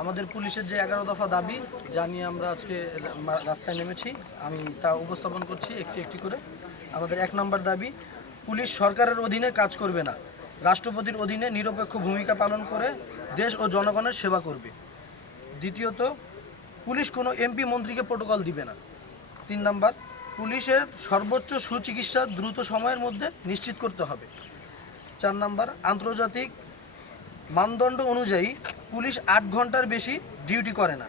আমাদের পুলিশের যে এগারো দফা দাবি, যা নিয়ে আমরা আজকে রাস্তায় নেমেছি, আমি তা উপস্থাপন করছি একটি একটি করে। আমাদের এক নম্বর দাবি, পুলিশ সরকারের অধীনে কাজ করবে না। রাষ্ট্রপতির অধীনে নিরপেক্ষ ভূমিকা পালন করে দেশ ও জনগণের সেবা করবে। দ্বিতীয়ত, পুলিশ কোনো এমপি মন্ত্রীকে প্রোটোকল দিবে না। তিন নাম্বার, পুলিশের সর্বোচ্চ সুচিকিৎসা দ্রুত সময়ের মধ্যে নিশ্চিত করতে হবে। চার নাম্বার, আন্তর্জাতিক মানদণ্ড অনুযায়ী পুলিশ আট ঘণ্টার বেশি ডিউটি করে না।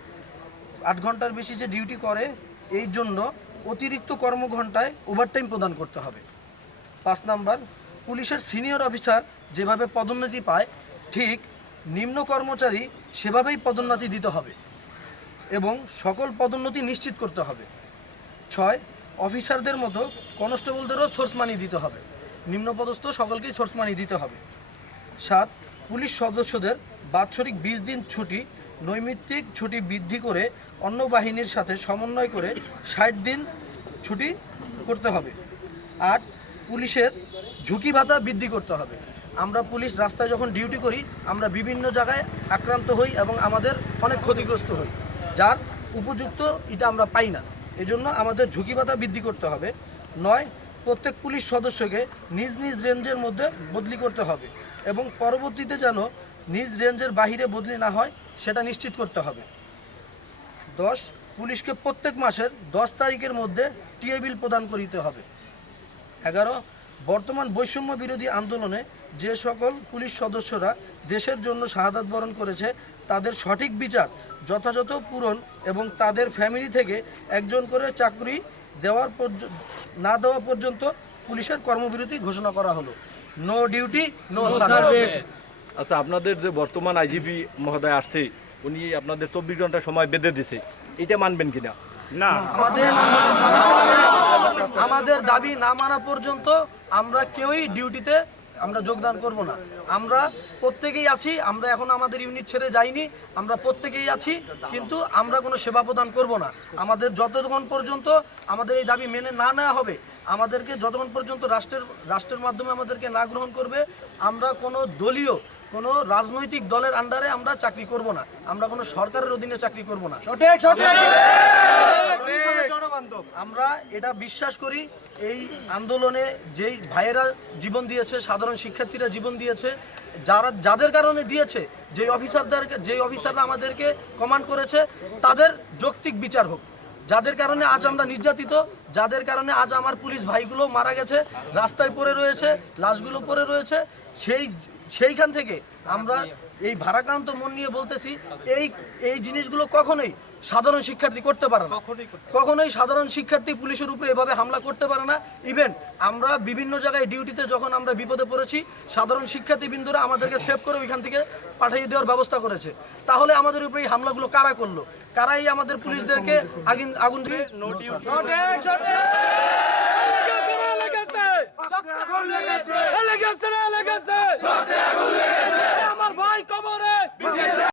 আট ঘণ্টার বেশি যে ডিউটি করে, এই জন্য অতিরিক্ত কর্মঘণ্টায় ওভারটাইম প্রদান করতে হবে। পাঁচ নাম্বার, পুলিশের সিনিয়র অফিসার যেভাবে পদোন্নতি পায়, ঠিক নিম্ন কর্মচারী সেভাবেই পদোন্নতি দিতে হবে এবং সকল পদোন্নতি নিশ্চিত করতে হবে। ছয়, অফিসারদের মতো কনস্টেবলদেরও সোর্স মানি দিতে হবে। নিম্নপদস্থ সকলকেই সোর্স মানি দিতে হবে। সাত পুলিশ সদস্যদের বাৎসরিক বিশ দিন ছুটি, নৈমিত্তিক ছুটি বৃদ্ধি করে অন্য বাহিনীর সাথে সমন্বয় করে ষাট দিন ছুটি করতে হবে। আর পুলিশের ঝুঁকি ভাতা বৃদ্ধি করতে হবে। আমরা পুলিশ রাস্তায় যখন ডিউটি করি, আমরা বিভিন্ন জায়গায় আক্রান্ত হই এবং আমাদের অনেক ক্ষতিগ্রস্ত হই। যার উপযুক্ত এটা আমরা পাই না। এজন্য আমাদের ঝুঁকি ভাতা বৃদ্ধি করতে হবে। নয়, প্রত্যেক পুলিশ সদস্যকে নিজ নিজ রেঞ্জের মধ্যে বদলি করতে হবে। এবং পরবর্তীতে যেন নিজ রেঞ্জের বাহিরে বদলি না হয়, সেটা নিশ্চিত করতে হবে। দশ, পুলিশকে প্রত্যেক মাসের দশ তারিখের মধ্যে টিএ বিল প্রদান করিতে হবে। এগারো, বর্তমান বৈষম্য বিরোধী আন্দোলনে যে সকল পুলিশ সদস্যরা দেশের জন্য শাহাদাত বরণ করেছে, তাদের সঠিক বিচার যথাযথ পূরণ এবং তাদের ফ্যামিলি থেকে একজন করে চাকরি দেওয়ার না দেওয়া পর্যন্ত পুলিশের কর্মবিরতি ঘোষণা করা হলো। নো ডিউটি নো সার্ভিস আচ্ছা আপনাদের যে বর্তমান আইজিপি মহোদয় আসছে উনি আপনাদের চব্বিশ ঘণ্টা সময় বেঁধে দিছে। এটা মানবেন কিনা? না। আমাদের আমাদের দাবি না মানা পর্যন্ত আমরা কেউই ডিউটিতে আমরা যোগদান করব না। আমরা প্রত্যেকেই আছি আমরা এখন আমাদের ইউনিট ছেড়ে যাইনি আমরা প্রত্যেকেই আছি কিন্তু আমরা কোনো সেবা প্রদান করব না। আমাদের যতক্ষণ পর্যন্ত আমাদের এই দাবি মেনে না নেওয়া হবে আমাদেরকে যতক্ষণ পর্যন্ত রাষ্ট্রের রাষ্ট্রের মাধ্যমে আমাদেরকে না গ্রহণ করবে আমরা কোনো দলীয় কোনো রাজনৈতিক দলের আন্ডারে আমরা চাকরি করব না। আমরা কোনো সরকারের অধীনে চাকরি করব না। আমরা এটা বিশ্বাস করি, এই আন্দোলনে যেই ভাইয়েরা জীবন দিয়েছে, সাধারণ শিক্ষার্থীরা জীবন দিয়েছে, যারা, যাদের কারণে দিয়েছে, যেই অফিসারদের যেই অফিসাররা আমাদেরকে কমান্ড করেছে, তাদের যৌক্তিক বিচার হোক। যাদের কারণে আজ আমরা নির্যাতিত, যাদের কারণে আজ আমার পুলিশ ভাইগুলো মারা গেছে, রাস্তায় পড়ে রয়েছে, লাশগুলো পড়ে রয়েছে, সেই, সেইখান থেকে আমরা এই ভারাক্রান্ত মন নিয়ে বলতেছি, এই এই জিনিসগুলো কখনোই সাধারণ শিক্ষার্থী করতে পারে না। কখনোই সাধারণ শিক্ষার্থী পুলিশের উপরে এভাবে হামলা করতে পারে না। ইভেন আমরা বিভিন্ন জায়গায় ডিউটিতে যখন আমরা বিপদে পড়েছি সাধারণ শিক্ষার্থীবৃন্দরা আমাদেরকে সেভ করে ওইখান থেকে পাঠিয়ে দেওয়ার ব্যবস্থা করেছে। তাহলে আমাদের উপরে এই হামলাগুলো কারা করল? কারাই আমাদের পুলিশদেরকে আগুন আগুন দিয়ে